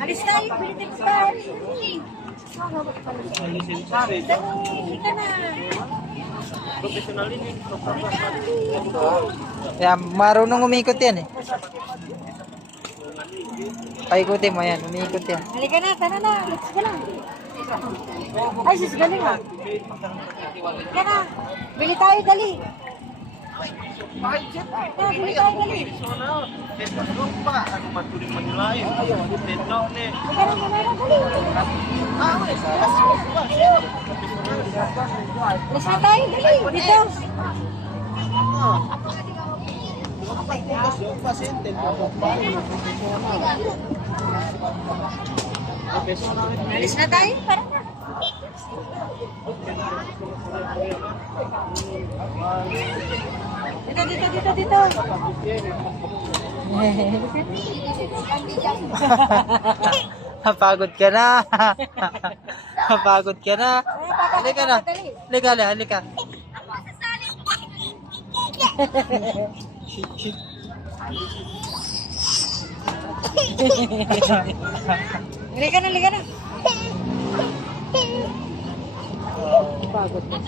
Alis tayo, pilitin mo tayo. Yan, marunong umikot yan eh. Paikutin mo yan, umikot yan. Halika na, tara na. Let's go na. Ay, sis, galing ah. Halika na. Bili tayo, dali. Bili tayo, dali. Halika na, dali. Let's go tayo, dali. Dito. Alis na tayo, parang na. Dito. Napagod ka na. Napagod ka na. Halika na. Halika. Halika na. Pagod na.